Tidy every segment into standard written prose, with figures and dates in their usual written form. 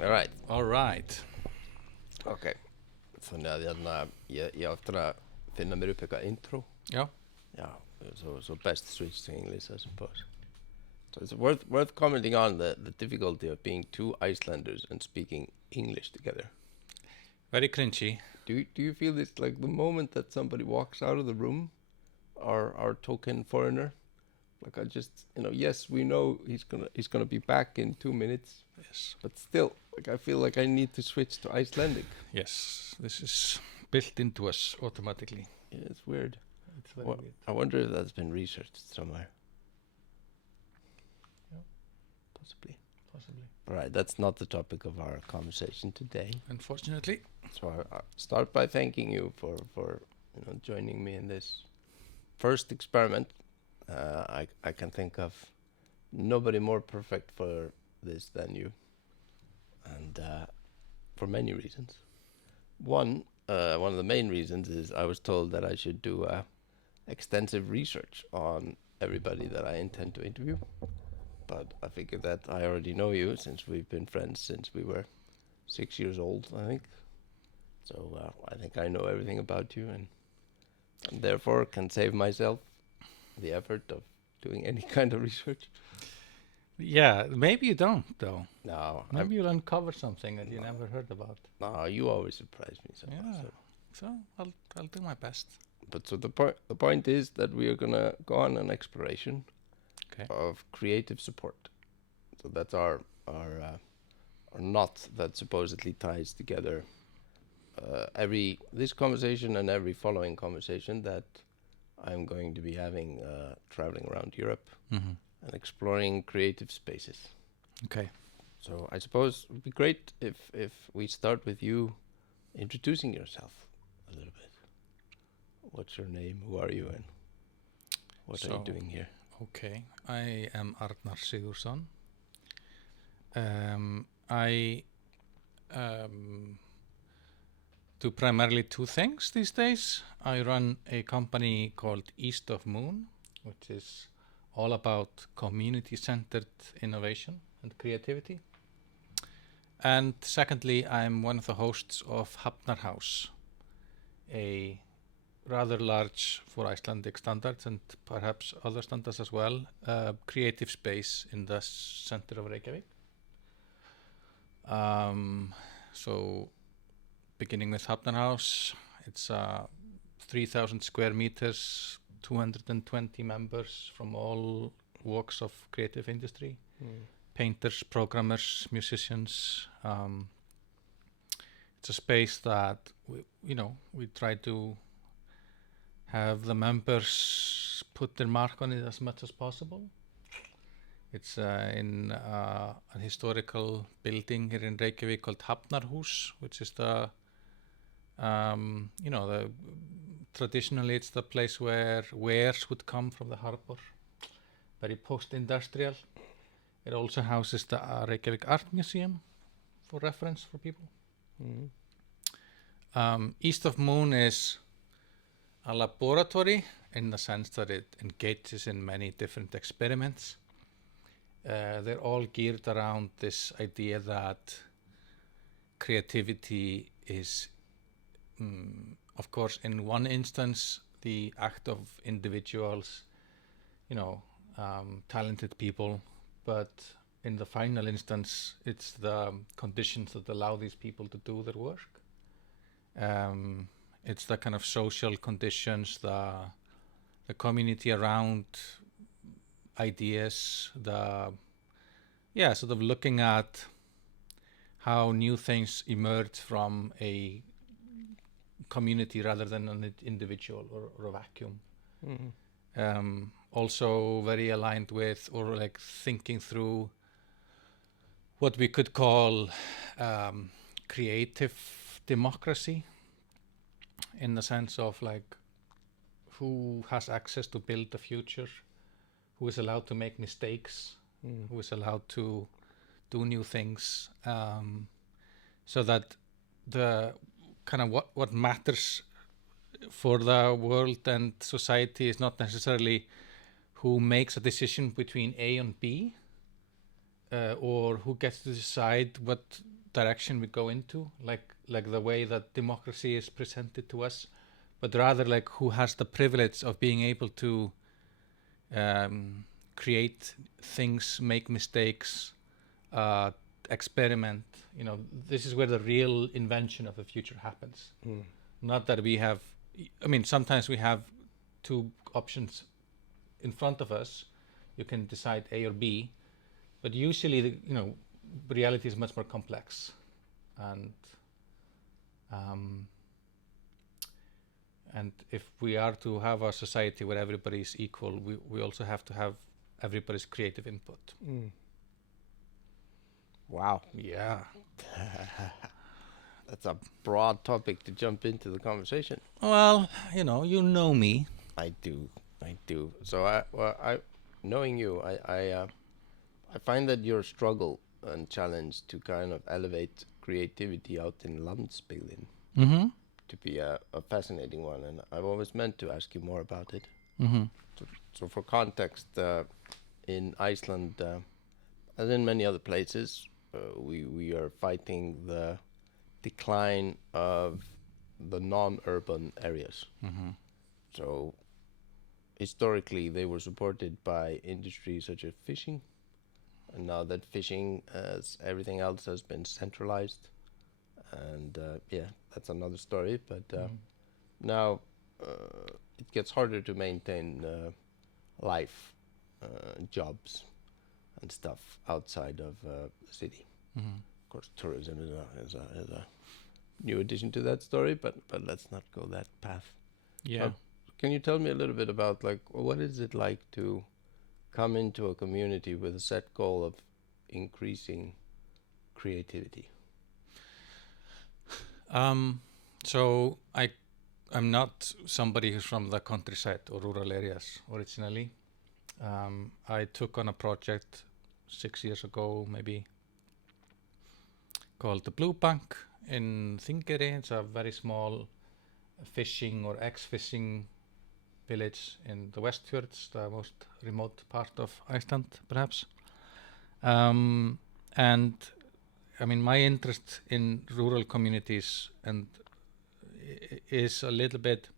All right. Ok, þannig að ég á eftir að finna mér upp eitthvað intro. Já. Yeah, so best switch to English, I suppose. So it's worth commenting on the difficulty of being two Icelanders and speaking English together. Very cringy. Do you feel this like the moment that somebody walks out of the room, our token foreigner, like I just yes, we know he's gonna be back in 2 minutes. Yes. But still, like I feel like I need to switch to Icelandic. Yes. This is built into us automatically. Yeah, it's weird. It's very weird. I wonder if that's been researched somewhere. Yeah. Possibly. Possibly. Right, that's not the topic of our conversation today. Unfortunately. So I start by thanking you for joining me in this first experiment. I can think of nobody more perfect for this than you, and for many reasons. One of the main reasons is I was told that I should do extensive research on everybody that I intend to interview. But I figured that I already know you since we've been friends since we were 6 years old, I think. So I think I know everything about you and therefore can save myself the effort of doing any kind of research. Yeah, maybe you don't though. No, Maybe you'll uncover something that you never heard about. No, you always surprise me. So I'll do my best. But so the point is that we are gonna go on an exploration of creative support. So that's our knot that supposedly ties together this conversation and every following conversation that I'm going to be having traveling around Europe and exploring creative spaces. Okay. So I suppose it would be great if we start with you introducing yourself a little bit. What's your name? Who are you? And what are you doing here? Okay, I am Arnar Sigurðsson. I do primarily two things these days. I run a company called East of Moon, which is all about community-centered innovation and creativity. And secondly, I'm one of the hosts of hafnar.haus, a rather large for Icelandic standards and perhaps other standards as well, creative space in the center of Reykjavík. So beginning with hafnar.haus, it's 3,000 square meters, 220 members from all walks of creative industry, painters, programmers, musicians. It's a space that we try to have the members put their mark on it as much as possible. It's in a historical building here in Reykjavík called Hafnarhús, which is the traditionally it's the place where wares would come from the harbor, very post-industrial. It also houses the Reykjavík Art Museum for reference for people. East of Moon is a laboratory in the sense that it engages in many different experiments. They're all geared around this idea that creativity is, of course, in one instance, the act of individuals, talented people, but in the final instance, it's the conditions that allow these people to do their work. It's the kind of social conditions, the community around ideas, sort of looking at how new things emerge from a community rather than an individual or a vacuum. Also very aligned with or like thinking through what we could call creative democracy, in the sense of like who has access to build the future, who is allowed to make mistakes, who is allowed to do new things, so that the kind of what matters for the world and society is not necessarily who makes a decision between A and B, or who gets to decide what direction we go into, like the way that democracy is presented to us, but rather like who has the privilege of being able to create things, make mistakes, experiment. This is where the real invention of the future happens. Not that we have, sometimes we have two options in front of us. You can decide A or B, but usually reality is much more complex, and if we are to have a society where everybody is equal, we also have to have everybody's creative input. Wow. Yeah. That's a broad topic to jump into the conversation. Well, you know me. I do. So knowing you, I find that your struggle and challenge to kind of elevate creativity out in landsbygðin to be a fascinating one, and I've always meant to ask you more about it. So for context, in Iceland, as in many other places, we are fighting the decline of the non-urban areas. So historically they were supported by industries such as fishing, and now that fishing, as everything else, has been centralized, and that's another story, but now it gets harder to maintain life, jobs and stuff outside of the city. Of course, tourism is a new addition to that story, but let's not go that path. Yeah. Can you tell me a little bit about what is it like to come into a community with a set goal of increasing creativity? So I'm not somebody who's from the countryside or rural areas originally. I took on a project 6 years ago, maybe, called the Blábankinn in Þingeyri. It's a very small fishing or ex-fishing village in the Westfjords, the most remote part of Iceland, perhaps. And my interest in rural communities is a little bit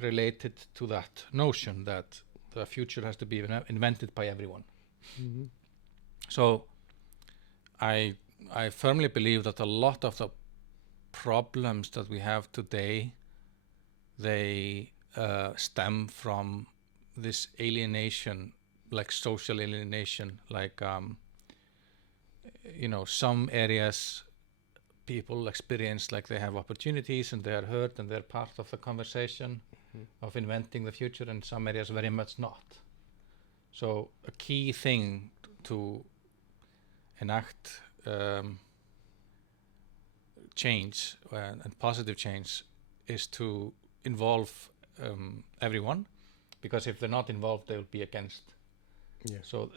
related to that notion that the future has to be invented by everyone. So I firmly believe that a lot of the problems that we have today, they stem from this alienation, like social alienation, like some areas people experience like they have opportunities and they are heard and they're part of the conversation of inventing the future, and some areas very much not. So a key thing to enact change and positive change is to involve everyone, because if they're not involved, they will be against. So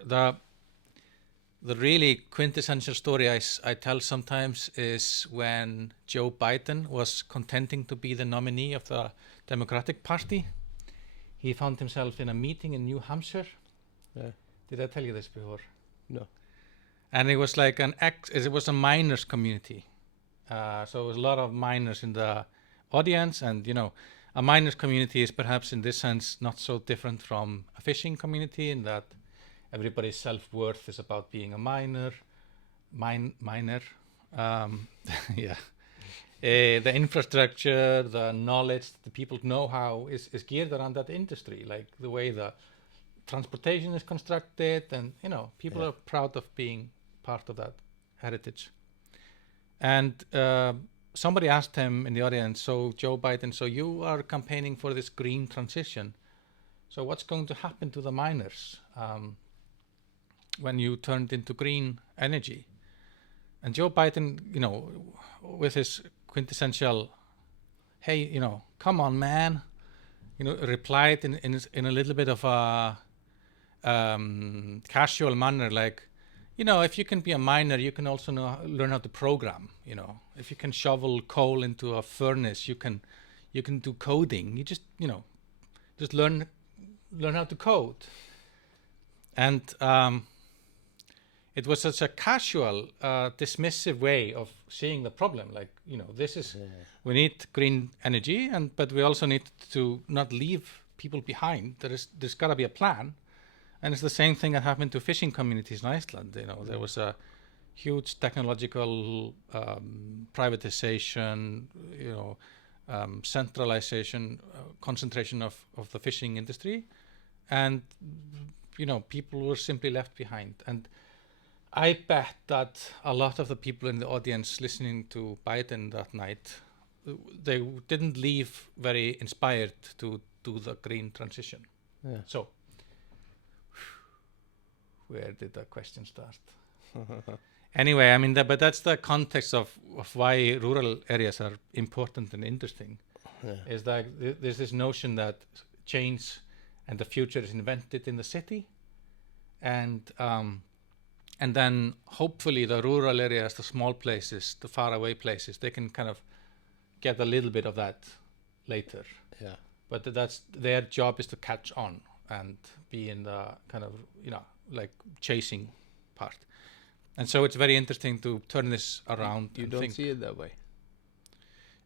the really quintessential story I tell sometimes is when Joe Biden was contending to be the nominee of the Democratic Party. He found himself in a meeting in New Hampshire. Did I tell you this before? No. And it was like it was a miners community. So it was a lot of miners in the audience, and a miners community is perhaps in this sense not so different from a fishing community, in that everybody's self-worth is about being a miner. The infrastructure, the knowledge, the people know-how is geared around that industry, like the way the transportation is constructed, and people are proud of being part of that heritage. And somebody asked him in the audience, so Joe Biden, so you are campaigning for this green transition, so what's going to happen to the miners when you turned into green energy? And Joe Biden, with his quintessential, hey, come on, man, replied in a little bit of a casual manner, like, if you can be a miner, you can also learn how to program. If you can shovel coal into a furnace, you can do coding. You just learn how to code. And it was such a casual, dismissive way of seeing the problem. Like, this is, we need green energy, but we also need to not leave people behind. There's got to be a plan. And it's the same thing that happened to fishing communities in Iceland. There was a huge technological privatization, centralization, concentration of the fishing industry. And, people were simply left behind. And I bet that a lot of the people in the audience listening to Biden that night, they didn't leave very inspired to do the green transition. Yeah. So, where did the question start? Anyway, I mean, but that's the context of why rural areas are important and interesting. Yeah. Is that there's this notion that change and the future is invented in the city, and then hopefully the rural areas, the small places, the faraway places, they can kind of get a little bit of that later. Yeah. But that's their job is to catch on and be in the kind of like chasing part. And so it's very interesting to turn this around. You don't see it that way.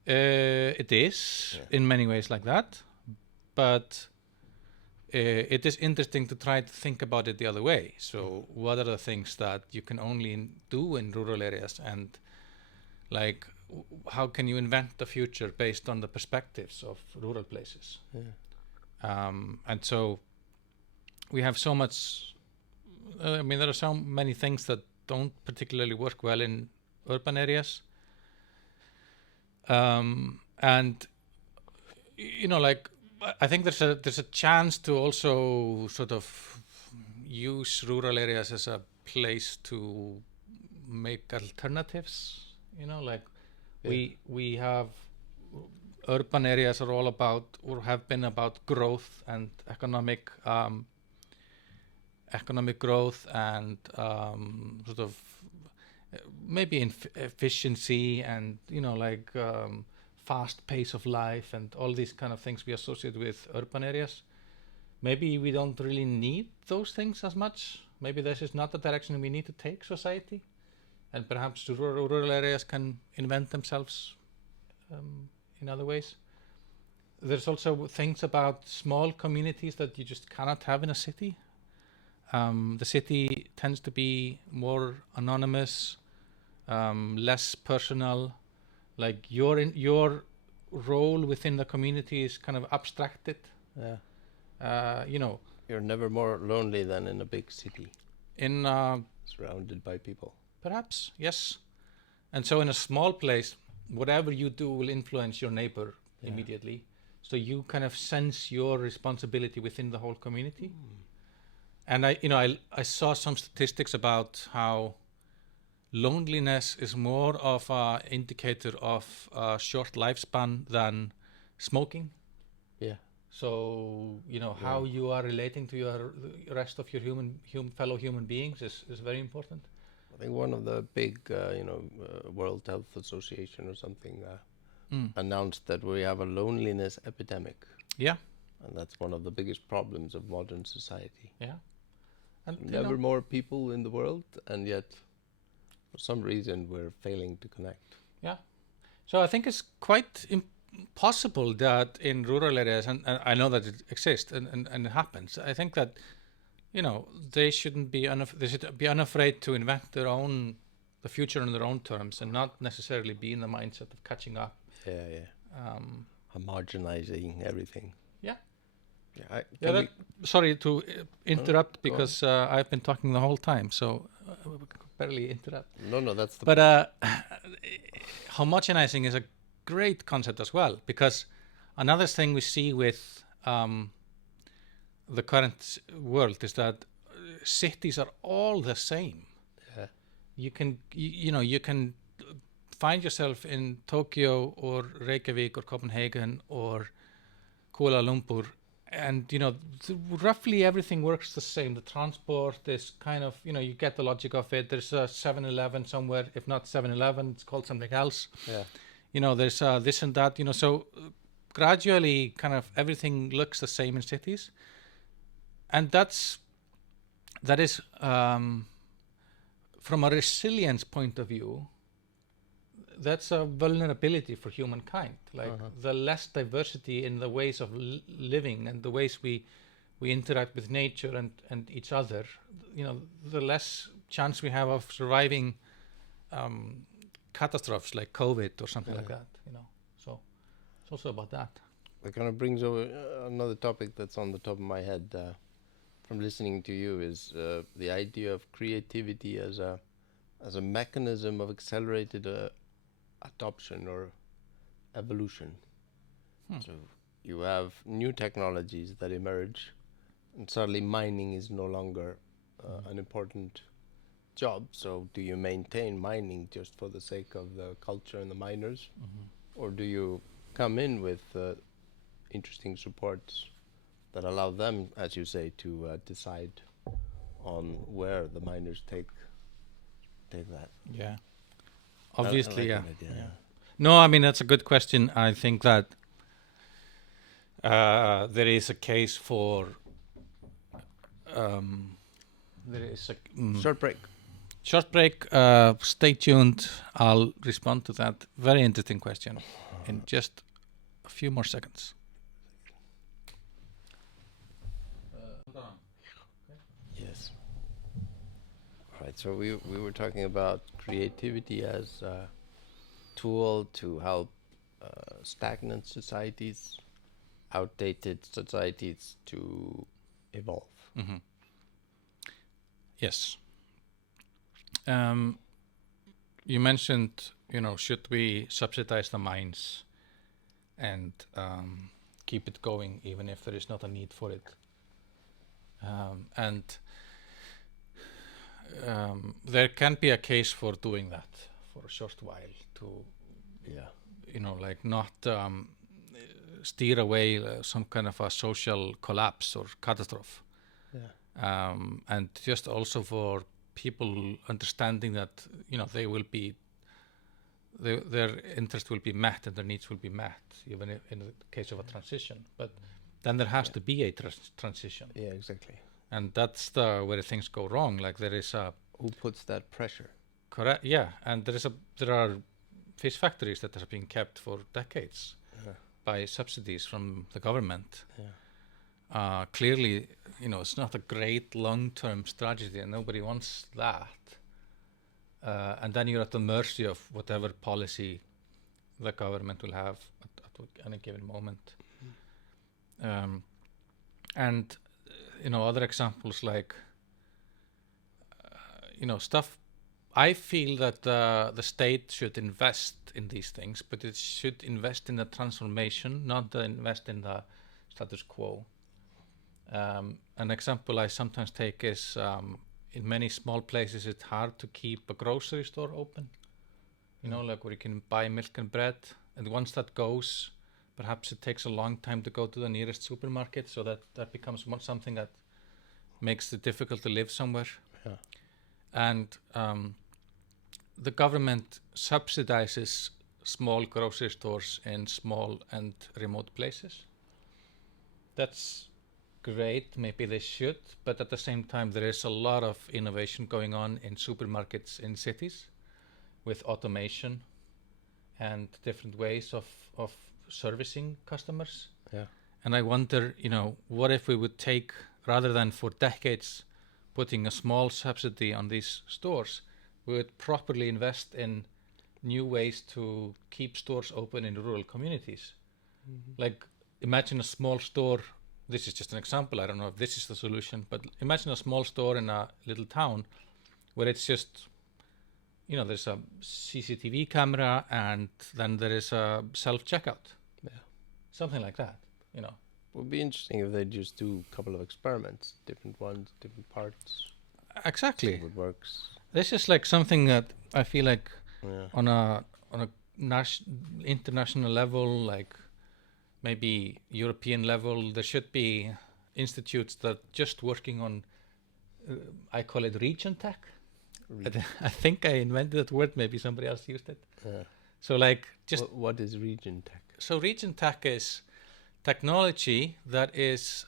It is in many ways like that, but it is interesting to try to think about it the other way. So what are the things that you can only do in rural areas, and like how can you invent the future based on the perspectives of rural places? Yeah. And so we have so much, there are so many things that don't particularly work well in urban areas. And like I think there's a chance to also sort of use rural areas as a place to make alternatives. We have urban areas are all about, or have been about, growth and economic growth and sort of maybe efficiency and fast pace of life and all these kind of things we associate with urban areas. Maybe we don't really need those things as much. Maybe this is not the direction we need to take society, and perhaps rural areas can invent themselves in other ways. There's also things about small communities that you just cannot have in a city. The city tends to be more anonymous, less personal. Like your role within the community is kind of abstracted. Yeah. You're never more lonely than in a big city. Surrounded by people. Perhaps, yes. And so in a small place, whatever you do will influence your neighbor immediately. So you kind of sense your responsibility within the whole community. And I saw some statistics about how loneliness is more of an indicator of a short lifespan than smoking. Yeah. So how you are relating to your rest of your fellow human beings is very important. I think one of the big World Health Association or something announced that we have a loneliness epidemic. Yeah. And that's one of the biggest problems of modern society. Yeah. And never more people in the world, and yet for some reason we're failing to connect. Yeah. So I think it's quite possible that in rural areas, and I know that it exists and it happens, I think that they shouldn't be they should be unafraid to invent the future on their own terms, and not necessarily be in the mindset of catching up. Homogenizing everything. Yeah. Sorry to interrupt, because I've been talking the whole time, so barely interrupt. No, that's the. But homogenizing is a great concept as well, because another thing we see with the current world is that cities are all the same. Yeah. You can find yourself in Tokyo or Reykjavík or Copenhagen or Kuala Lumpur, and roughly everything works the same. The transport is kind of, you get the logic of it. There's a 7-Eleven somewhere. If not 7-Eleven, it's called something else. Yeah. There's this and that. So gradually, kind of everything looks the same in cities, and that is from a resilience point of view, that's a vulnerability for humankind. Like the less diversity in the ways of living and the ways we interact with nature and each other, the less chance we have of surviving catastrophes like COVID or something like that. So it's also about that. That kind of brings over another topic that's on the top of my head from listening to you is the idea of creativity as a mechanism of accelerated adoption or evolution. So you have new technologies that emerge, and suddenly mining is no longer an important job. So do you maintain mining just for the sake of the culture and the miners, or do you come in with interesting supports that allow them, as you say, to decide on where the miners take that? Yeah. Obviously, I like that idea. No, I mean, that's a good question. I think that there is a case for there is a Short break. Stay tuned. I'll respond to that very interesting question in just a few more seconds. Yes. All right. So we were talking about creativity as a tool to help stagnant societies, outdated societies to evolve. Yes. You mentioned, should we subsidize the mines and keep it going even if there is not a need for it? And there can be a case for doing that for a short while to, not steer away some kind of a social collapse or catastrophe. And just also for people understanding that they will be their interest will be met and their needs will be met even if in the case of a transition, but then there has to be a transition. Exactly. And that's where things go wrong. Like there is a who puts that pressure? Correct. And there are fish factories that have been kept for decades by subsidies from the government. Clearly, it's not a great long-term strategy, and nobody wants that. And then you're at the mercy of whatever policy the government will have at any given moment. And other examples like stuff. I feel that the state should invest in these things, but it should invest in the transformation, not invest in the status quo. An example I sometimes take is in many small places it's hard to keep a grocery store open, like where you can buy milk and bread, and once that goes, perhaps it takes a long time to go to the nearest supermarket, so that becomes something that makes it difficult to live somewhere. And the government subsidizes small grocery stores in small and remote places. That's great, maybe they should, but at the same time there is a lot of innovation going on in supermarkets in cities with automation and different ways of servicing customers. And I wonder, what if we would take, rather than for decades putting a small subsidy on these stores, we would properly invest in new ways to keep stores open in rural communities. Like imagine a small store. This is just an example. I don't know if this is the solution, but imagine a small store in a little town where it's just, there's a CCTV camera and then there is a self-checkout. Something like that, It would be interesting if they just do a couple of experiments, different ones, different parts. Exactly. See what works. This is like something that I feel like on a international level, like maybe European level, there should be institutes that just working on, I call it region tech. I think I invented that word, maybe somebody else used it. So like just... What is region tech? So region tech is technology that is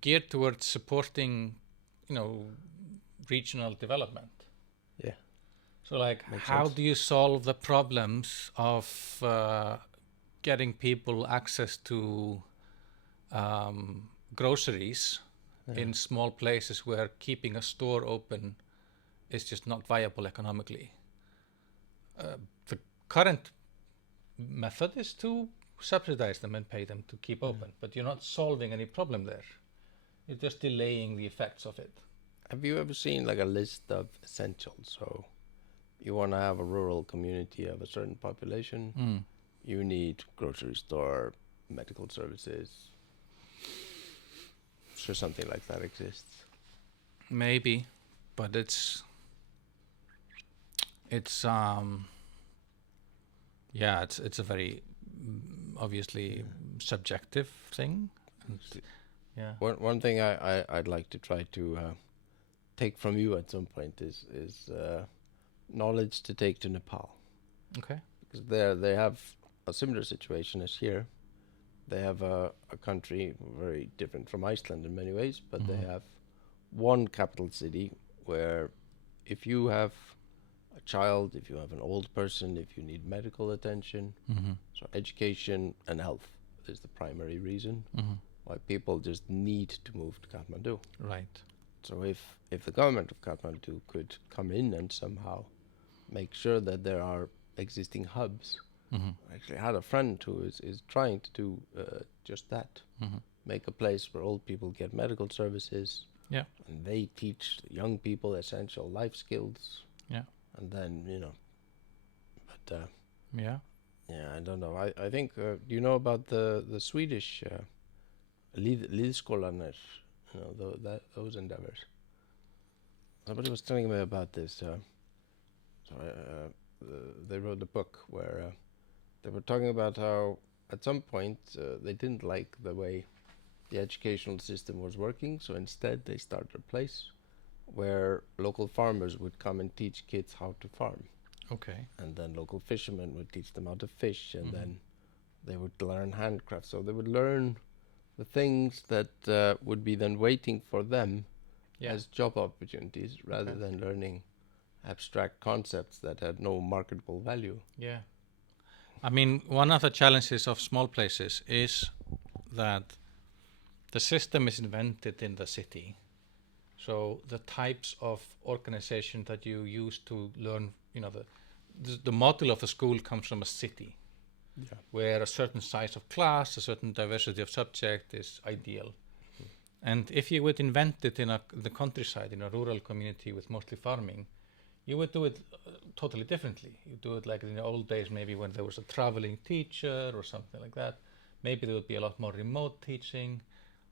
geared towards supporting, regional development. Yeah. So like, Makes how sense. do you solve the problems of getting people access to groceries in small places where keeping a store open is just not viable economically? The current method is to subsidize them and pay them to keep open, but you're not solving any problem there. You're just delaying the effects of it. Have you ever seen like a list of essentials? So you want to have a rural community of a certain population, you need grocery store, medical services. Sure, something like that exists. Maybe, but it's it's a very obviously subjective thing. And yeah. One thing I'd like to try to take from you at some point is knowledge to take to Nepal, Okay. because there they have a similar situation as here. They have a country very different from Iceland in many ways, but they have one capital city where if you have a child, if you have an old person, if you need medical attention, so education and health is the primary reason why people just need to move to Kathmandu. Right. So if the government of Kathmandu could come in and somehow make sure that there are existing hubs. I actually had a friend who is trying to do just that. Make a place where old people get medical services. Yeah. And they teach young people essential life skills. Yeah. And then, but Yeah. yeah, I don't know. I think, do you know about the Swedish Lidskolaner, those endeavors? Somebody was telling me about this. They wrote a book where they were talking about how at some point they didn't like the way the educational system was working, so instead they started a place where local farmers would come and teach kids how to farm. Okay. And then local fishermen would teach them how to fish, and then they would learn handcraft. So they would learn the things that would be then waiting for them as job opportunities, rather than learning abstract concepts that had no marketable value. Yeah. I mean, one of the challenges of small places is that the system is invented in the city. So the types of organization that you use to learn, the model of the school comes from a city, where a certain size of class, a certain diversity of subject is ideal. And if you would invent it in the countryside, in a rural community with mostly farming, you would do it totally differently. You do it like in the old days, maybe when there was a traveling teacher or something like that. Maybe there would be a lot more remote teaching,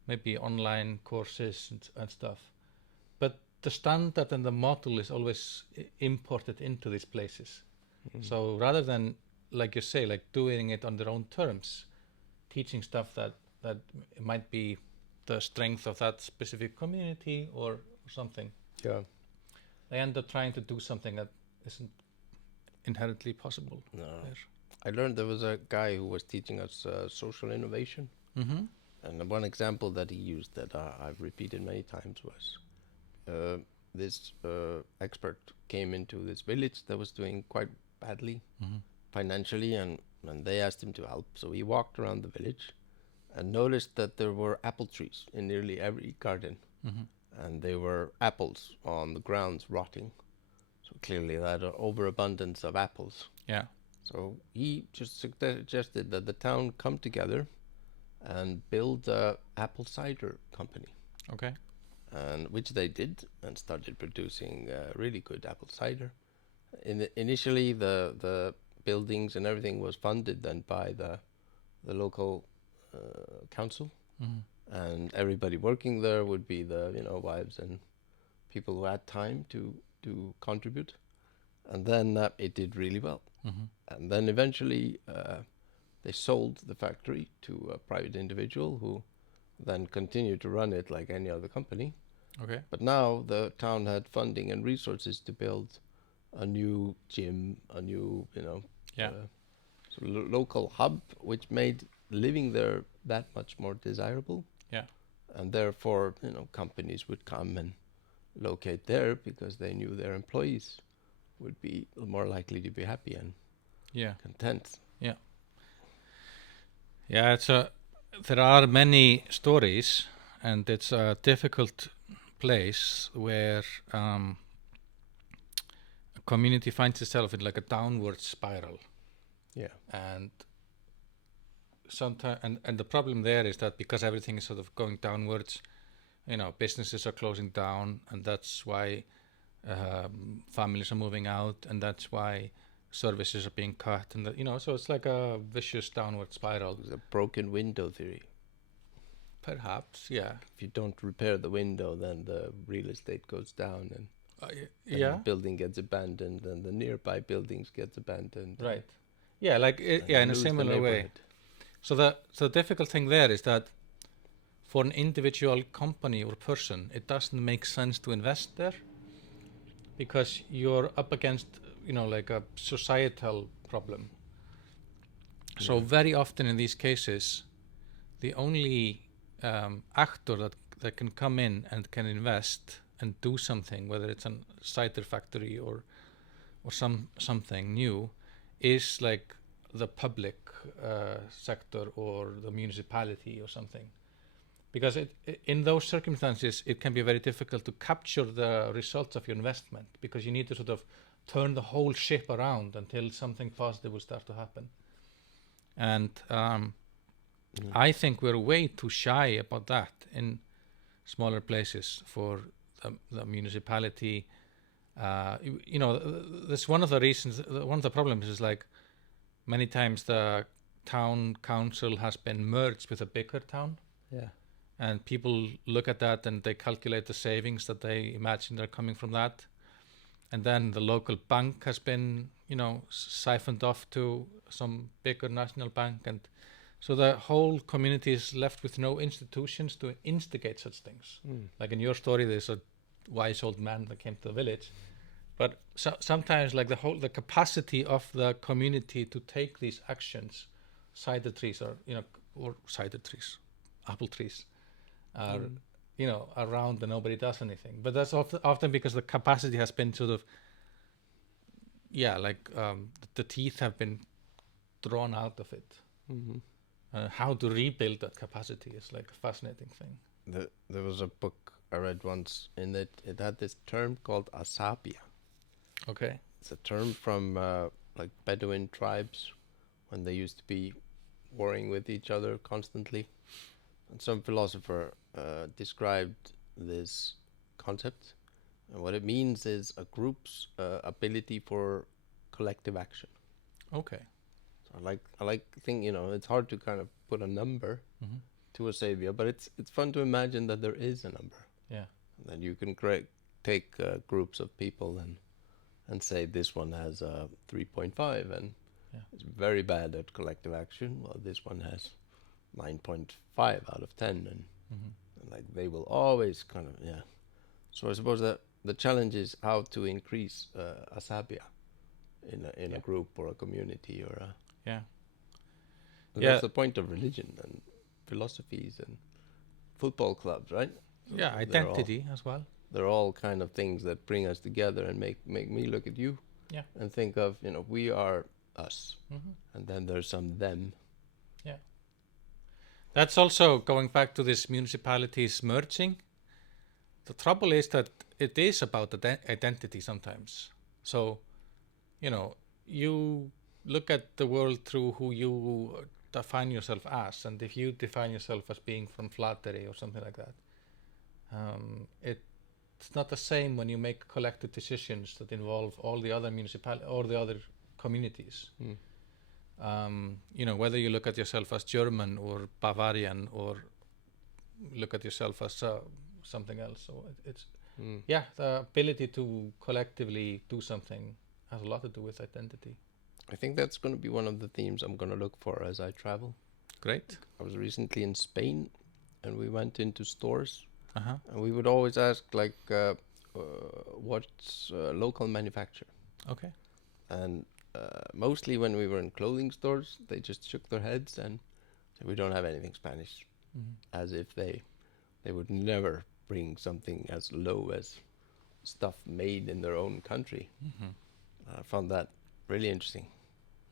maybe online courses and stuff. But the standard and the model is always imported into these places. So rather than, like you say, like doing it on their own terms, teaching stuff that might be the strength of that specific community or something. Yeah. They end up trying to do something that isn't inherently possible. No. There. I learned there was a guy who was teaching us social innovation. And one example that he used that I've repeated many times was this expert came into this village that was doing quite badly financially, and they asked him to help. So he walked around the village and noticed that there were apple trees in nearly every garden. And there were apples on the grounds rotting. So clearly they had an overabundance of apples. Yeah. So he just suggested that the town come together and build a apple cider company. Okay. And which they did, and started producing really good apple cider. Initially, the buildings and everything was funded then by the local council. And everybody working there would be the wives and people who had time to contribute. And then it did really well. And then eventually they sold the factory to a private individual who then continued to run it like any other company. Okay. But now the town had funding and resources to build a new gym, a new local hub, which made living there that much more desirable. Yeah. And therefore, companies would come and locate there because they knew their employees would be more likely to be happy and Yeah. content. Yeah. Yeah, there are many stories, and it's a difficult place where a community finds itself in like a downward spiral. Yeah. And sometimes, and the problem there is that because everything is sort of going downwards, businesses are closing down, and that's why families are moving out, and that's why services are being cut, and so it's like a vicious downward spiral. It's a broken window theory. Perhaps, yeah. If you don't repair the window, then the real estate goes down, and Yeah. the building gets abandoned, and the nearby buildings gets abandoned. Right. Yeah, like and in a lose the similar way. neighborhood. So the difficult thing there is that for an individual company or person, it doesn't make sense to invest there because you're up against, like a societal problem. So very often in these cases, the only actor that can come in and can invest and do something, whether it's a cider factory or something new, is like the public sector or the municipality or something. Because in those circumstances, it can be very difficult to capture the results of your investment because you need to sort of turn the whole ship around until something positive will start to happen. And I think we're way too shy about that in smaller places for the municipality. That's one of the reasons, one of the problems is like many times the town council has been merged with a bigger town. Yeah. And people look at that and they calculate the savings that they imagine are coming from that. And then the local bank has been, siphoned off to some bigger national bank. And so the whole community is left with no institutions to instigate such things. Like in your story, there's a wise old man that came to the village. But sometimes like the capacity of the community to take these actions, cider trees or cider trees, apple trees, are around and nobody does anything. But that's often because the capacity has been sort of the teeth have been drawn out of it. How to rebuild that capacity is like a fascinating thing. There was a book I read once in it had this term called asabia. Okay. It's a term from like Bedouin tribes when they used to be warring with each other constantly. And some philosopher described this concept, and what it means is a group's ability for collective action. Okay. So I like thinking, it's hard to kind of put a number to a savior, but it's fun to imagine that there is a number. Yeah. And that you can take groups of people and say this one has 3.5 and it's very bad at collective action. Well, this one has 9.5 out of 10 and like they will always kind of So I suppose that the challenge is how to increase asabia in a group or a community or a That's the point of religion and philosophies and football clubs, right? So identity as well. They're all kind of things that bring us together and make me look at you and think of, we are us. And then there's some them. Yeah. That's also going back to this municipalities merging. The trouble is that it is about identity sometimes. So, you look at the world through who you define yourself as, and if you define yourself as being from Flateyri or something like that, it's not the same when you make collective decisions that involve all the other municipalities or the other communities. Whether you look at yourself as German or Bavarian or look at yourself as something else. So it's the ability to collectively do something has a lot to do with identity. I think that's going to be one of the themes I'm going to look for as I travel. Great. I was recently in Spain and we went into stores Uh-huh. and we would always ask what's local manufacture. Okay. And mostly when we were in clothing stores, they just shook their heads and said, we don't have anything Spanish. As if they would never bring something as low as stuff made in their own country. I found that really interesting,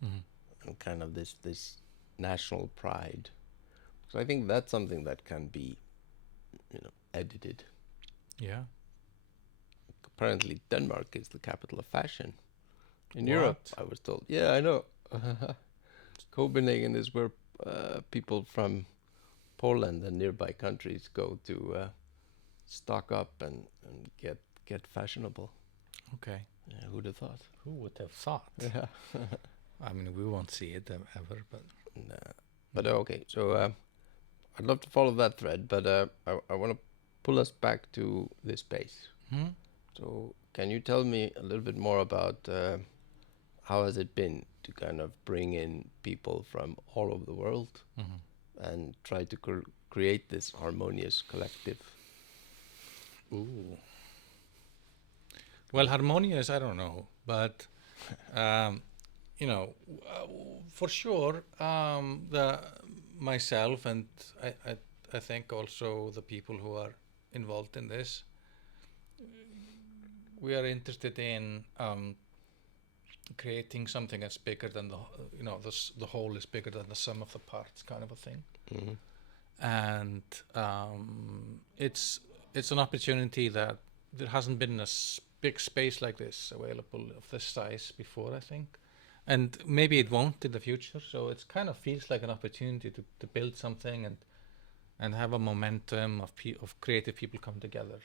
and kind of this national pride. So I think that's something that can be, edited. Yeah. Apparently, Denmark is the capital of fashion in What? Europe. I was told. Yeah, I know. Copenhagen is where people from Poland and nearby countries go to stock up and get fashionable. Okay. Yeah, who'd have thought? Who would have thought? Yeah. I mean, we won't see it ever, but Nah. But okay, so I'd love to follow that thread, but I want to pull us back to this space. So can you tell me a little bit more about how has it been to kind of bring in people from all over the world and try to create this harmonious collective? Ooh. Well, harmonious, I don't know, but for sure, myself and I think also the people who are involved in this, we are interested in creating something that's bigger than the whole is bigger than the sum of the parts, kind of a thing. And it's an opportunity that there hasn't been a big space like this available of this size before, I think, and maybe it won't in the future. So it kind of feels like an opportunity to build something and have a momentum of creative people come together.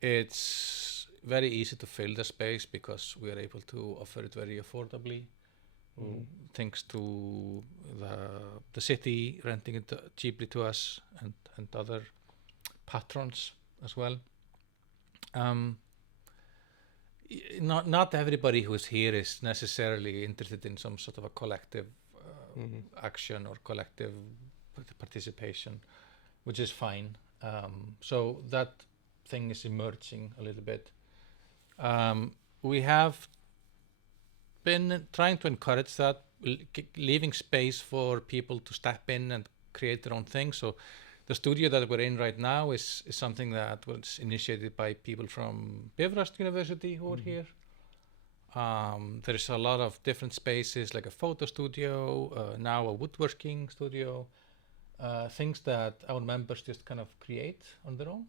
It's very easy to fill the space because we are able to offer it very affordably, thanks to the city renting it cheaply to us and other patrons as well. Not everybody who is here is necessarily interested in some sort of a collective action or collective participation, which is fine. So that thing is emerging a little bit. We have been trying to encourage that, leaving space for people to step in and create their own thing. So the studio that we're in right now is something that was initiated by people from Bifröst University who are here. There's a lot of different spaces, like a photo studio, now a woodworking studio, things that our members just kind of create on their own.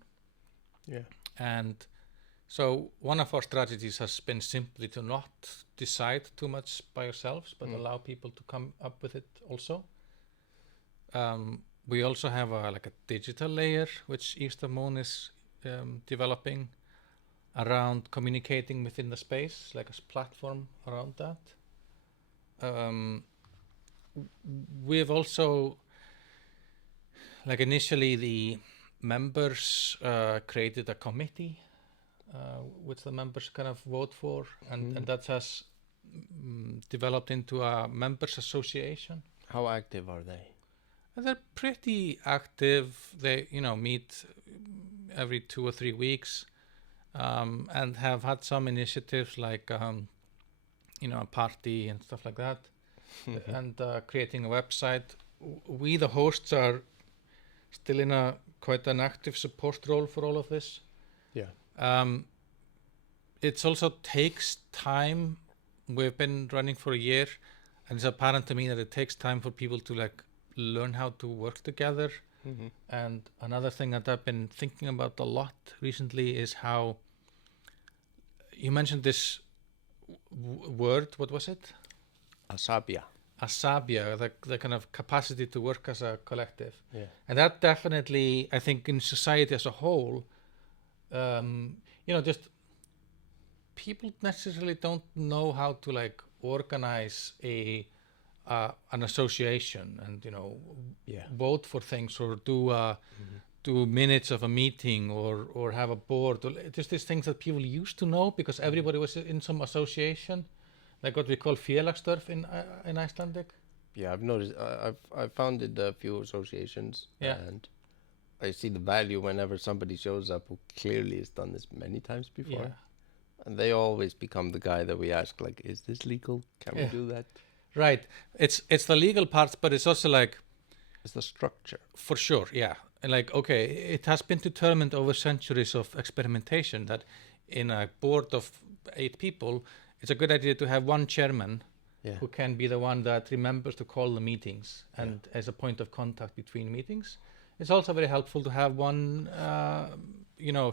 Yeah. And so one of our strategies has been simply to not decide too much by yourselves, but allow people to come up with it also. We also have a digital layer, which East of Moon is developing around communicating within the space, like a platform around that. We have also, initially the members created a committee which the members kind of vote for, and that has developed into a members association. How active are they? And they're pretty active. They meet every 2 or 3 weeks, and have had some initiatives like a party and stuff like that, and creating a website. We, the hosts, are still in quite an active support role for all of this. Yeah. It also takes time. We've been running for a year, and it's apparent to me that it takes time for people to learn how to work together. And another thing that I've been thinking about a lot recently is how you mentioned this word. What was it? Asabia. The kind of capacity to work as a collective. Yeah. And that definitely, I think, in society as a whole, just people necessarily don't know how to organize an association and vote for things, or do minutes of a meeting, or have a board, or just these things that people used to know because everybody was in some association, like what we call félagsstörf in Icelandic. Yeah, I've noticed. I've founded a few associations, and I see the value whenever somebody shows up who clearly has done this many times before. Yeah. And they always become the guy that we ask, is this legal? Can we do that? Right. It's the legal part, but it's also it's the structure. for sure, yeah. like, okay, it has been determined over centuries of experimentation that in a board of 8 people, it's a good idea to have one chairman Yeah. who can be the one that remembers to call the meetings and as a point of contact between meetings. It's also very helpful to have one,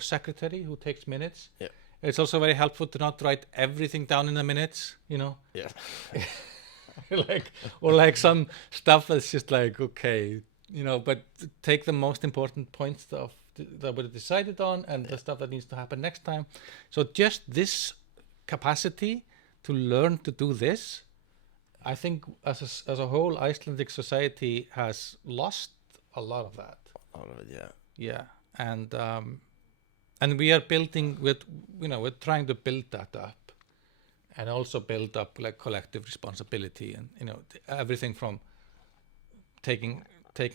secretary who takes minutes. Yeah. It's also very helpful to not write everything down in the minutes, Yeah. like some stuff that's just like, okay, but take the most important points that were decided on and the stuff that needs to happen next time. So just this capacity to learn to do this, I think as a whole, Icelandic society has lost a lot of that. All of it, yeah. Yeah, and we are building we're trying to build that up, and also build up like collective responsibility, and everything from taking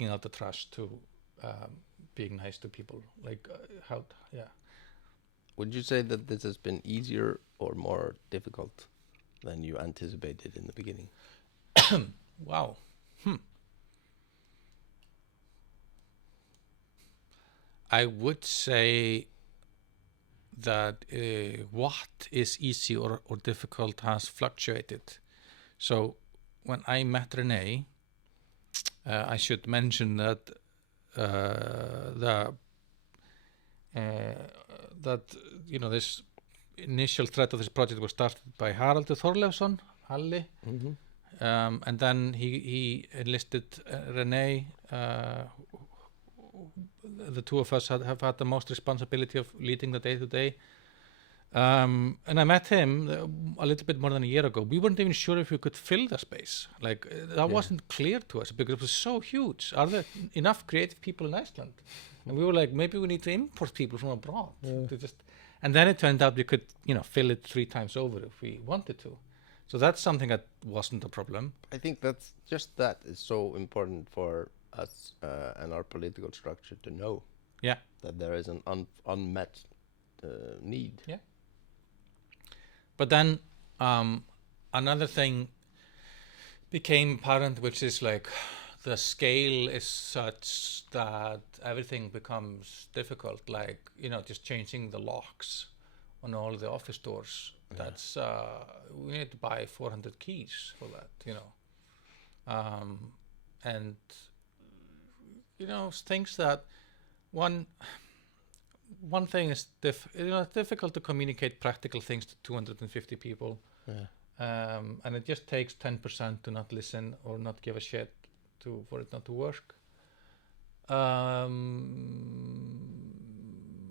out the trash to being nice to people. Would you say that this has been easier or more difficult than you anticipated in the beginning? Wow. I would say that what is easy or difficult has fluctuated. So when I met Renee, I should mention that this initial thread of this project was started by Haraldur Þorleifsson, Halli, and then he enlisted Renee. The two of us have had the most responsibility of leading the day-to-day. And I met him a little bit more than a year ago. We weren't even sure if we could fill the space. That wasn't clear to us because it was so huge. Are there enough creative people in Iceland? And we were like, maybe we need to import people from abroad. And then it turned out we could, fill it 3 times over if we wanted to. So that's something that wasn't a problem. I think that is so important for us and our political structure to know. Yeah. That there is an unmet need. Yeah. But then another thing became apparent, which is like the scale is such that everything becomes difficult. Like, just changing the locks on all the office doors. Yeah. That's we need to buy 400 keys for that, and things that one thing is difficult to communicate practical things to 250 people. Yeah. And it just takes 10% to not listen or not give a shit for it not to work.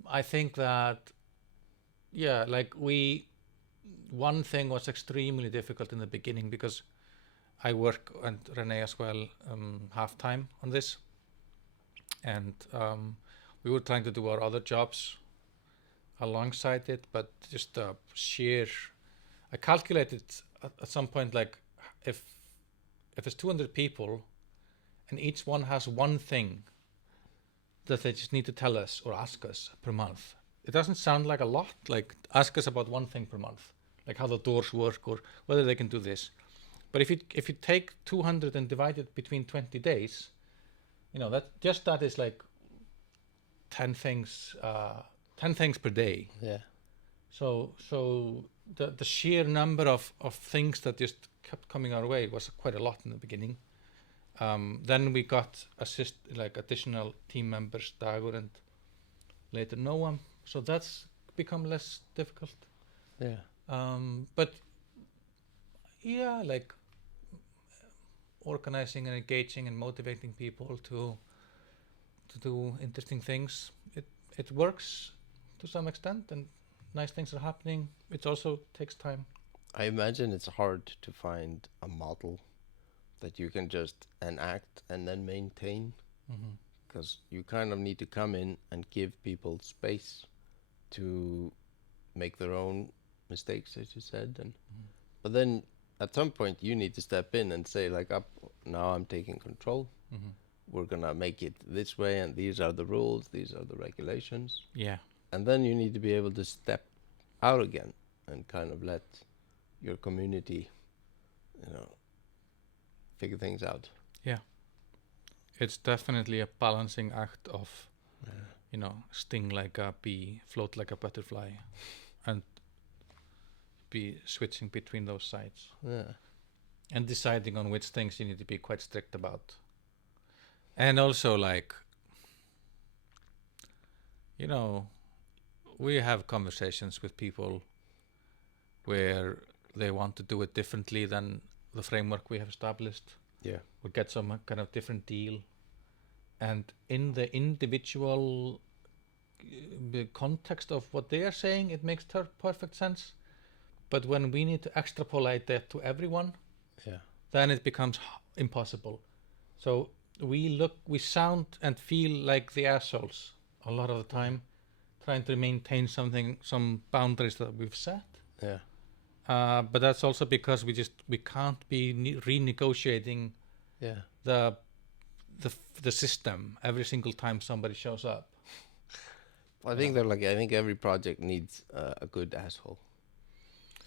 I think that one thing was extremely difficult in the beginning because I work, and Renee as well, half-time on this. And we were trying to do our other jobs alongside it, but just I calculated at some point, like if it's 200 people and each one has one thing that they just need to tell us or ask us per month. It doesn't sound like a lot, like ask us about one thing per month, like how the doors work or whether they can do this. But if you take 200 and divide it between 20 days, that is like 10 things per day. Yeah. So the sheer number of things that just kept coming our way was quite a lot in the beginning. Then we got additional team members, Dagur and later Noam. So that's become less difficult. Yeah. But yeah, like organizing and engaging and motivating people to do interesting things. It works to some extent, and nice things are happening. It also takes time. I imagine it's hard to find a model that you can just enact and then maintain, because you kind of need to come in and give people space to make their own mistakes, as you said, and but then at some point you need to step in and say, like, now I'm taking control. We're gonna make it this way, and these are the rules, these are the regulations. Yeah. And then you need to be able to step out again and kind of let your community, figure things out. Yeah. It's definitely a balancing act of, sting like a bee, float like a butterfly, and be switching between those sides. Yeah. And deciding on which things you need to be quite strict about. And also, like, we have conversations with people where they want to do it differently than the framework we have established, Yeah. or get some kind of different deal. And in the individual context of what they are saying, it makes perfect sense. But when we need to extrapolate that to everyone, then it becomes impossible. So we sound and feel like the assholes a lot of the time, trying to maintain some boundaries that we've set. Yeah. But that's also because we can't be renegotiating the system every single time somebody shows up. I think I think every project needs a good asshole.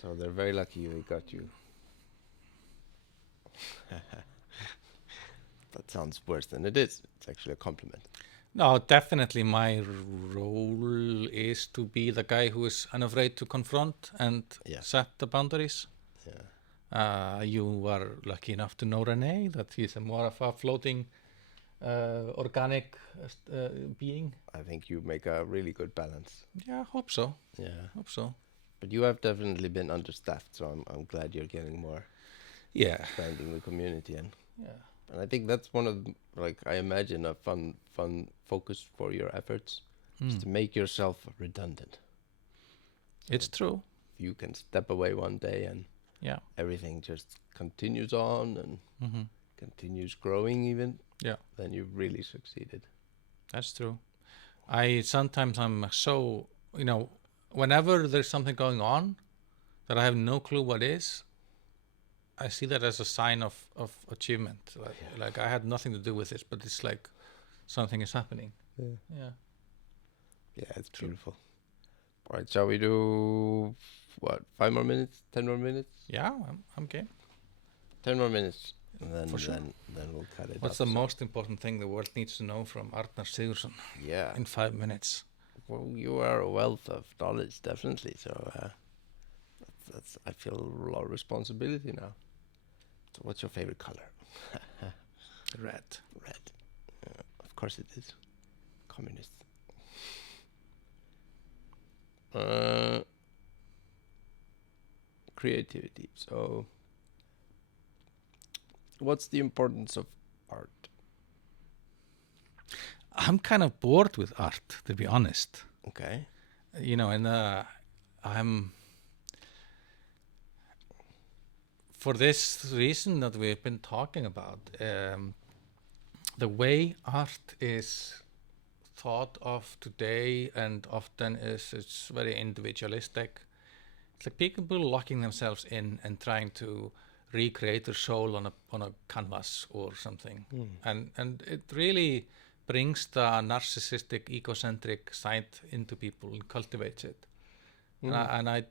So they're very lucky they got you. That sounds worse than it is. It's actually a compliment. No, definitely my role is to be the guy who is unafraid to confront and set the boundaries. Yeah. You are lucky enough to know Renee, that he's more of a floating, organic being. I think you make a really good balance. Yeah, I hope so. Yeah. Hope so. But you have definitely been understaffed, so I'm glad you're getting more. Yeah. Expanding the community and. Yeah. And I think that's one of I imagine a fun focus for your efforts is to make yourself redundant. It's true. You can step away one day and everything just continues on and continues growing even. Yeah. Then you've really succeeded. That's true. I'm so, whenever there's something going on that I have no clue what is, I see that as a sign of achievement. Like I had nothing to do with this, but it's like something is happening. Yeah. Yeah, it's beautiful. All right, shall we do 5 more minutes? 10 more minutes? Yeah, I'm game. 10 more minutes, and then For sure. then we'll cut it. What's the most important thing the world needs to know from Arnar Sigurðsson? Yeah. In 5 minutes. Well, you are a wealth of knowledge, definitely. So I feel a lot of responsibility now. So what's your favorite color? Red. Red. Of course it is. Communist. Creativity. So what's the importance of art? I'm kind of bored with art, to be honest. Okay. I'm... For this reason that we've been talking about, the way art is thought of today and often it's very individualistic. It's like people locking themselves in and trying to recreate their soul on a canvas or something. And it really brings the narcissistic, egocentric side into people and cultivates it. And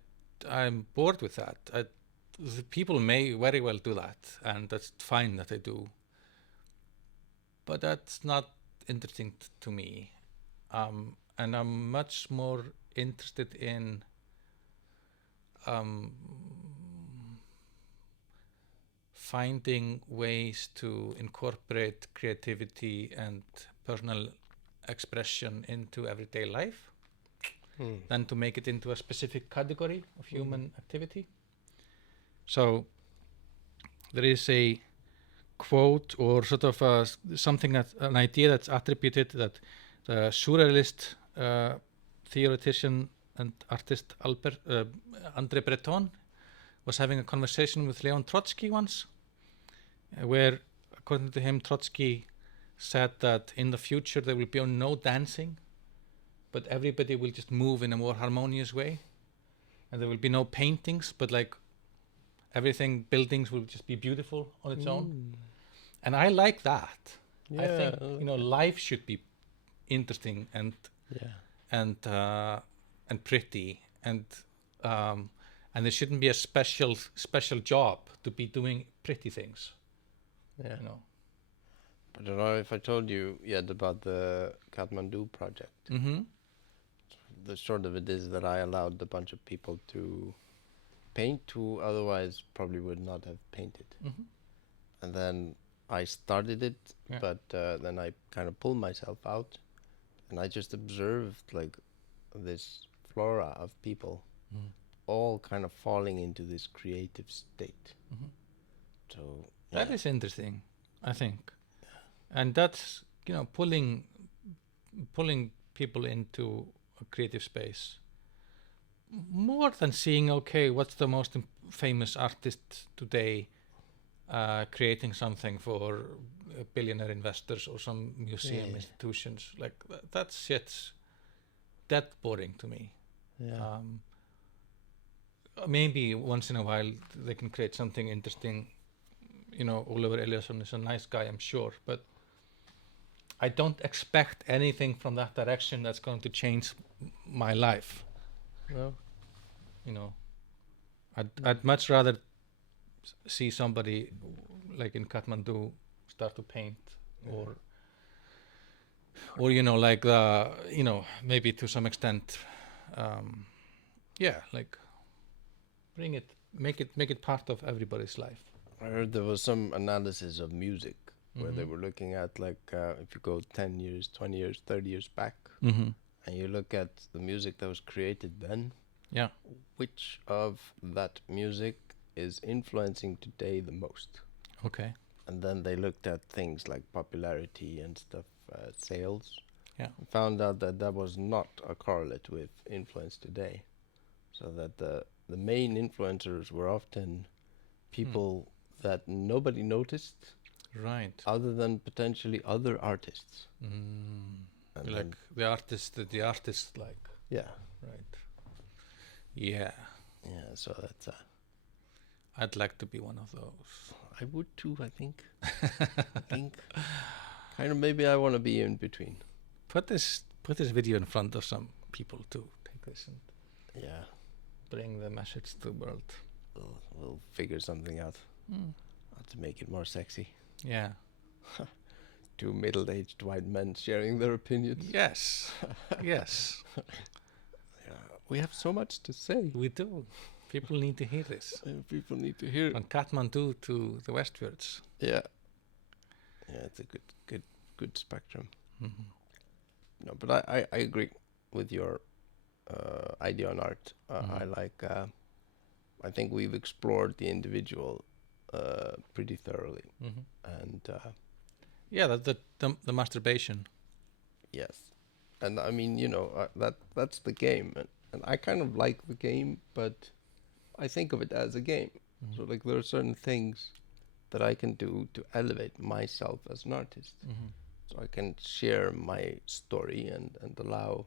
I'm bored with that. The people may very well do that, and that's fine that they do. But that's not interesting to me. And I'm much more interested in finding ways to incorporate creativity and personal expression into everyday life than to make it into a specific category of human activity. So there is a quote or sort of an idea that's attributed that the surrealist theoretician and artist André Breton was having a conversation with Leon Trotsky once, where, according to him, Trotsky said that in the future there will be no dancing, but everybody will just move in a more harmonious way, and there will be no paintings, but like buildings will just be beautiful on its own. And I like that. Yeah, I think life should be interesting and pretty, and there shouldn't be a special job to be doing pretty things. I don't know if I told you yet about the Kathmandu project. Mm-hmm. The short of it is that I allowed a bunch of people to paint who otherwise probably would not have painted. Mm-hmm. And then I started it, Yeah. but then I kind of pulled myself out, and I just observed like this flora of people Mm-hmm. all kind of falling into this creative state. Mm-hmm. So That is interesting, I think, and that's pulling people into a creative space more than seeing what's the most famous artist today creating something for billionaire investors or some museum institutions. Like that shit's that boring to me. yeah. Maybe once in a while they can create something interesting. Oliver Eliasson is a nice guy, I'm sure, but I don't expect anything from that direction that's going to change my life. Well, I'd much rather see somebody like in Kathmandu start to paint, or like maybe to some extent, like make it part of everybody's life. I heard there was some analysis of music where they Mhm. were looking at if you go 10 years, 20 years, 30 years back, Mm-hmm. and you look at the music that was created then, Yeah. which of that music is influencing today the most? Okay. And then they looked at things like popularity and stuff, sales, Yeah. and found out that that was not a correlate with influence today. So that the main influencers were often people that nobody noticed Right. other than potentially other artists. And Like then, the artist that the artist like. yeah, Right. Yeah. yeah. So that's I'd like to be one of those. I would too. I think. I think kind of maybe I want to be in between. Put this video in front of some people too. Take this and Yeah, bring the message to the world. we'll figure something out how to make it more sexy. Yeah. Two middle-aged white men sharing their opinions. Yes. Yes. Yeah, we have so much to say. We do. People need to hear this. People need to hear. From Kathmandu to the Westfjords. Yeah, yeah, it's a good spectrum. Mm-hmm. No, but I agree with your idea on art. I like. I think we've explored the individual pretty thoroughly, and Yeah, the masturbation. yes, and I mean that's the game, and I kind of like the game, but I think of it as a game. So like there are certain things that I can do to elevate myself as an artist. So I can share my story and allow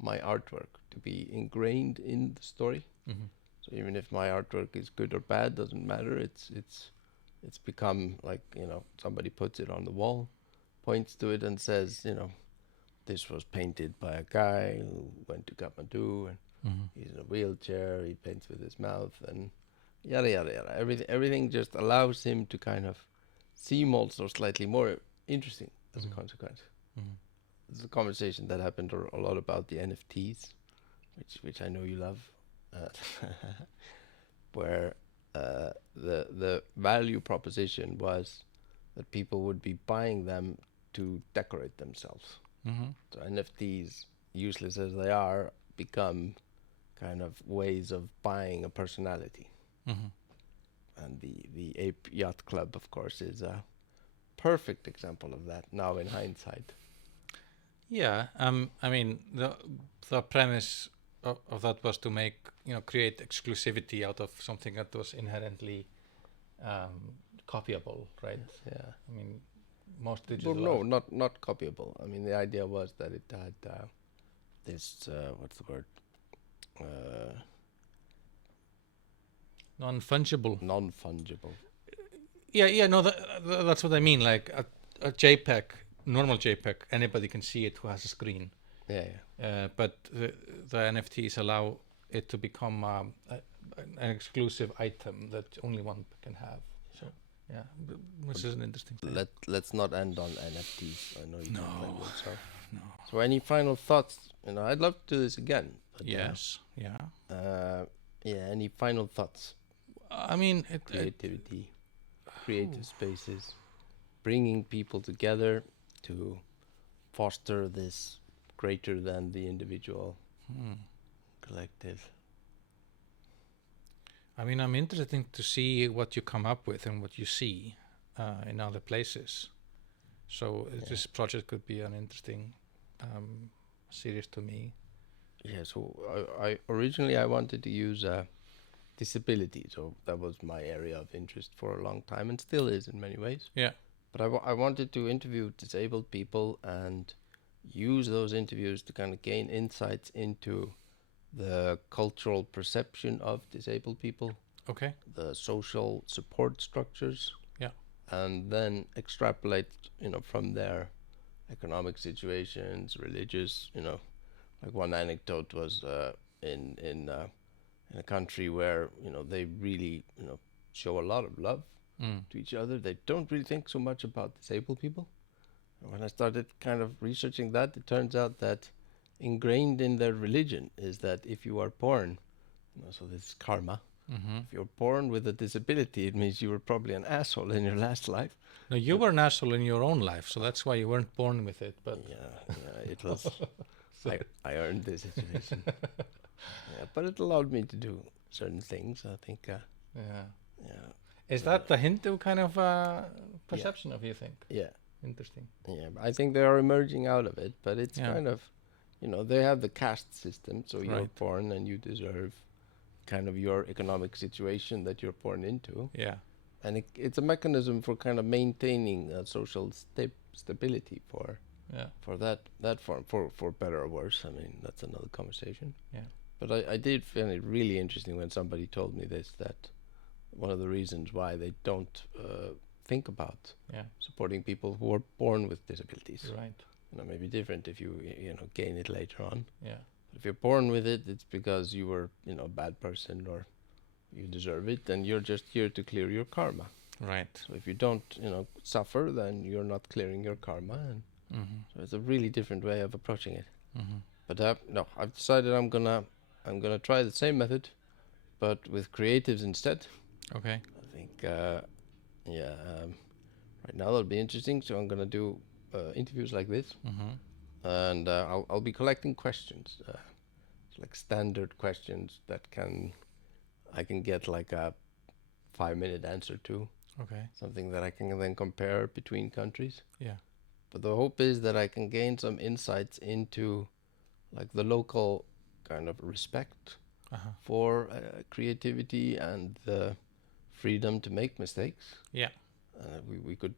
my artwork to be ingrained in the story. So even if my artwork is good or bad, doesn't matter. It's become like somebody puts it on the wall, points to it and says this was painted by a guy who went to Kathmandu and he's in a wheelchair. He paints with his mouth and yada yada yada. Everything just allows him to kind of seem also slightly more interesting as a consequence. This is a conversation that happened a lot about the NFTs, which I know you love, where the value proposition was that people would be buying them to decorate themselves. So NFTs, useless as they are, become kind of ways of buying a personality. And the Ape Yacht Club, of course, is a perfect example of that now in hindsight. Yeah, I mean the premise of that was to create exclusivity out of something that was inherently copyable, right? Yeah. I mean, most digital. Well, no, not copyable. I mean, the idea was that it had this what's the word? Non-fungible. Non-fungible. Yeah, no, that's what I mean. Like a JPEG, normal JPEG, anybody can see it who has a screen. Yeah. But the NFTs allow it to become an exclusive item that only one can have. So Yeah, which is an interesting thing. Let's not end on NFTs. I know you don't like it, so. No. So any final thoughts? I'd love to do this again. But, Yes. Yeah. Any final thoughts? I mean, Creativity, creative spaces, bringing people together to foster this greater than the individual collective. I mean, I'm interested to see what you come up with and what you see in other places. So this project could be an interesting series to me. Yeah, so I originally wanted to use disability, so that was my area of interest for a long time and still is in many ways. Yeah. But I wanted to interview disabled people and use those interviews to kind of gain insights into the cultural perception of disabled people, Okay. the social support structures, and then extrapolate, from their economic situations, religious, like one anecdote was in a country where they really show a lot of love to each other. They don't really think so much about disabled people. And when I started kind of researching that, it turns out that ingrained in their religion is that if you are born, so this is karma. If you're born with a disability, it means you were probably an asshole in your last life. No, you were an asshole in your own life, so that's why you weren't born with it. But It was. I earned this situation. But it allowed me to do certain things. I think. Is that the Hindu kind of perception of you think? Yeah. Interesting. Yeah, I think they are emerging out of it, but it's kind of, they have the caste system, so you're born and you deserve kind of your economic situation that you're born into. Yeah. And it's a mechanism for kind of maintaining social stability for that form, for better or worse. I mean, that's another conversation. Yeah. But I did find it really interesting when somebody told me this, that one of the reasons why they don't think about supporting people who are born with disabilities. Right. Maybe different if you gain it later on. Yeah. If you're born with it, it's because you were a bad person or you deserve it, and you're just here to clear your karma. Right. So if you don't suffer, then you're not clearing your karma, and so it's a really different way of approaching it. But no, I've decided I'm gonna try the same method, but with creatives instead. Okay. I think right now that'll be interesting. So I'm gonna do interviews like this, and I'll be collecting questions, like standard questions that I can get like a 5-minute answer to. Okay. Something that I can then compare between countries. Yeah. But the hope is that I can gain some insights into like the local kind of respect for creativity and the freedom to make mistakes. Yeah. We could,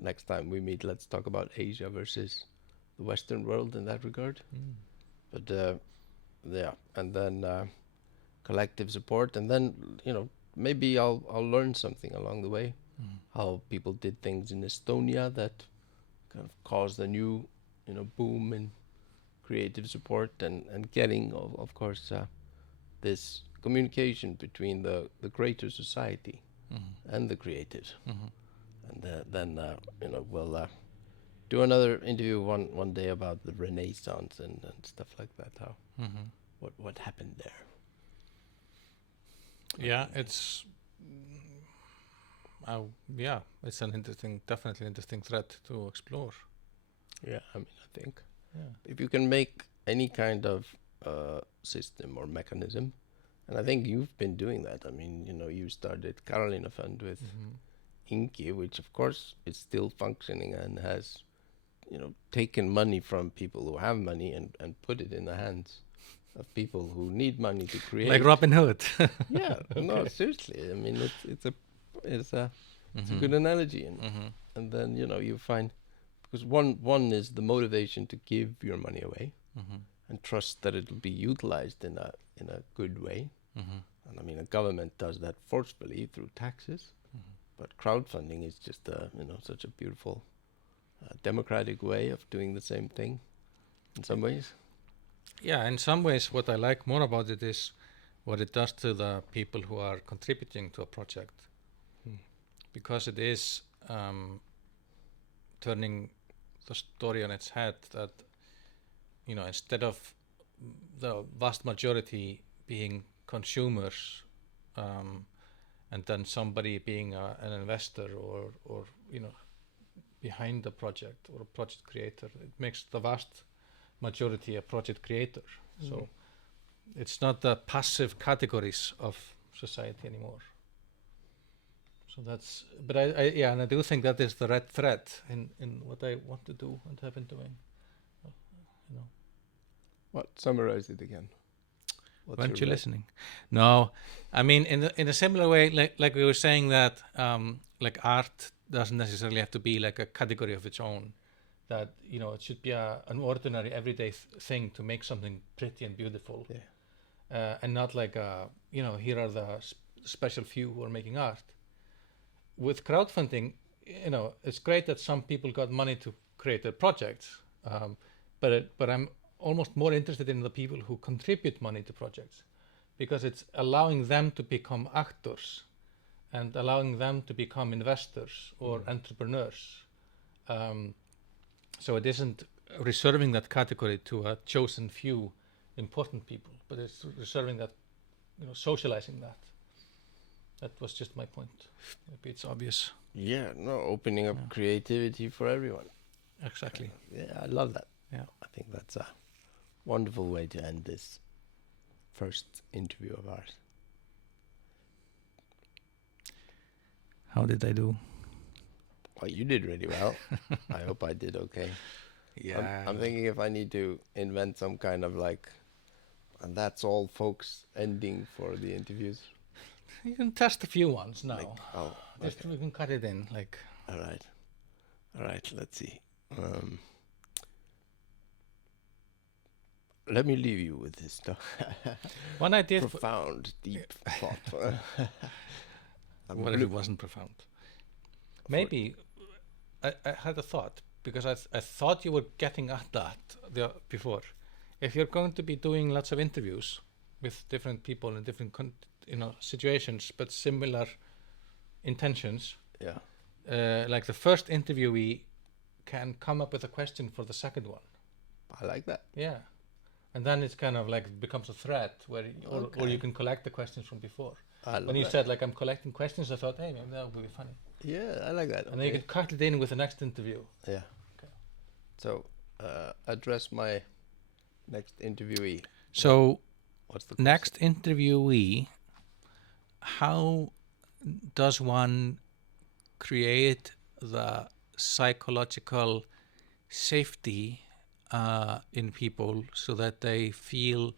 next time we meet, let's talk about Asia versus the Western world in that regard. But and then collective support, and then maybe I'll learn something along the way, how people did things in Estonia that kind of caused a new boom in creative support, and getting of course this communication between the greater society and the creatives. And then we'll do another interview one day about the Renaissance and stuff like that, how what happened there. Yeah, it's it's an definitely interesting thread to explore. Yeah, I mean, I think if you can make any kind of system or mechanism, and I think you've been doing that. I mean, you started Karolinafund with Inki, which of course is still functioning and has taken money from people who have money and put it in the hands of people who need money to create. Like Robin Hood. Yeah, no, seriously. I mean, it's a good analogy, and then you find, because one is the motivation to give your money away and trust that it'll be utilized in a good way. And I mean, a government does that forcefully through taxes, but crowdfunding is just such a beautiful democratic way of doing the same thing in some ways. Yeah, in some ways what I like more about it is what it does to the people who are contributing to a project. because it is turning the story on its head, that instead of the vast majority being consumers, and then somebody being an investor or behind the project or a project creator, it makes the vast majority a project creator. So it's not the passive categories of society anymore. So that's, but and I do think that is the red thread in what I want to do and have been doing. What? Summarize it again. Weren't you listening? No, I mean in a similar way, like we were saying that like art doesn't necessarily have to be like a category of its own. That it should be an ordinary everyday thing to make something pretty and beautiful, and not like here are the special few who are making art. With crowdfunding, it's great that some people got money to create their projects, but I'm almost more interested in the people who contribute money to projects, because it's allowing them to become actors and allowing them to become investors or entrepreneurs. So it isn't reserving that category to a chosen few important people, but it's reserving that, socializing that. That was just my point. Maybe it's obvious. Yeah, no, opening up creativity for everyone. Exactly. I love that. Yeah. I think that's a wonderful way to end this first interview of ours. How did I do? Well, you did really well. I hope I did okay. Yeah. I'm thinking if I need to invent some kind of and that's all folks ending for the interviews. You can test a few ones now. Okay. We can cut it in. All right. Let's see. Let me leave you with this stuff. One I did. Profound, deep thought. What if it wasn't profound? Maybe I had a thought, because I thought you were getting at that before. If you're going to be doing lots of interviews with different people in different situations, but similar intentions. Yeah. Like the first interviewee can come up with a question for the second one. I like that. Yeah. And then it's kind of becomes a thread where or you can collect the questions from before. When you said I'm collecting questions, I thought, hey, maybe that would be funny. Yeah, I like that. And then you can cut it in with the next interview. Yeah. Okay. So, address my next interviewee. So, what's the next interviewee, how does one create the psychological safety in people so that they feel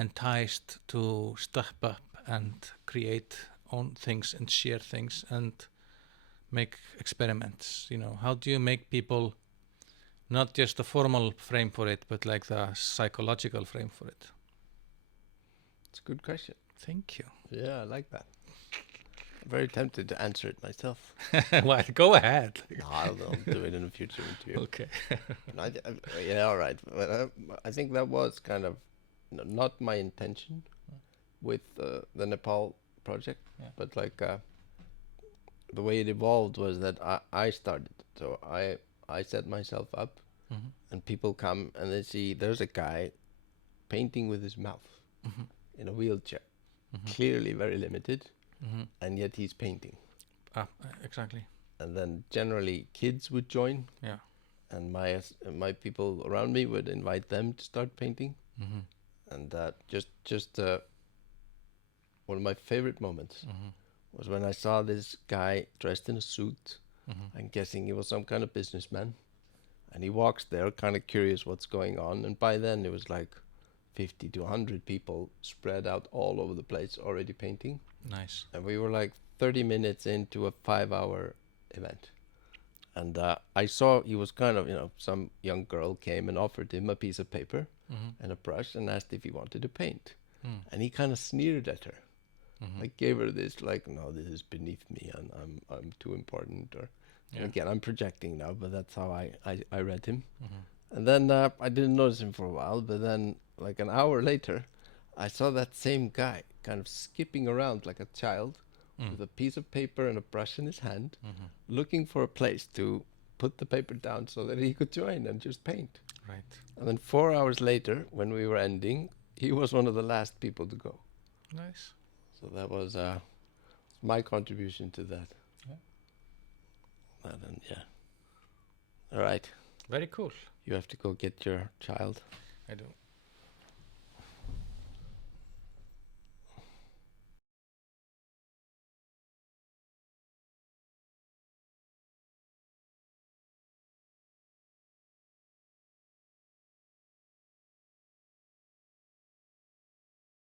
enticed to step up and create own things and share things and make experiments? How do you make people not just the formal frame for it, but the psychological frame for it? It's a good question. Thank you. Yeah, I like that. I'm very tempted to answer it myself. Well, go ahead. No, I'll do it in a future interview. Okay. All right. But, I think that was kind of not my intention with the Nepal project, but the way it evolved was that I started. So I set myself up, and people come and they see there's a guy painting with his mouth in a wheelchair, clearly very limited, and yet he's painting. Exactly. And then generally kids would join, and my people around me would invite them to start painting, and just one of my favorite moments was when I saw this guy dressed in a suit. I'm guessing he was some kind of businessman, and he walks there kind of curious what's going on, and by then it was 50 to 100 people spread out all over the place already painting. Nice. And we were 30 minutes into a 5-hour event, and I saw he was kind of some young girl came and offered him a piece of paper and a brush and asked if he wanted to paint, and he kind of sneered at her. Gave her this no, this is beneath me, and I'm too important, or again I'm projecting now, but that's how I read him. And then I didn't notice him for a while, but then an hour later I saw that same guy kind of skipping around like a child with a piece of paper and a brush in his hand, Mhm. looking for a place to put the paper down so that he could join and just paint. Right. And then 4 hours later, when we were ending, he was one of the last people to go. Nice. So that was my contribution to that. Yeah. And yeah. All right. Very cool. You have to go get your child. I do.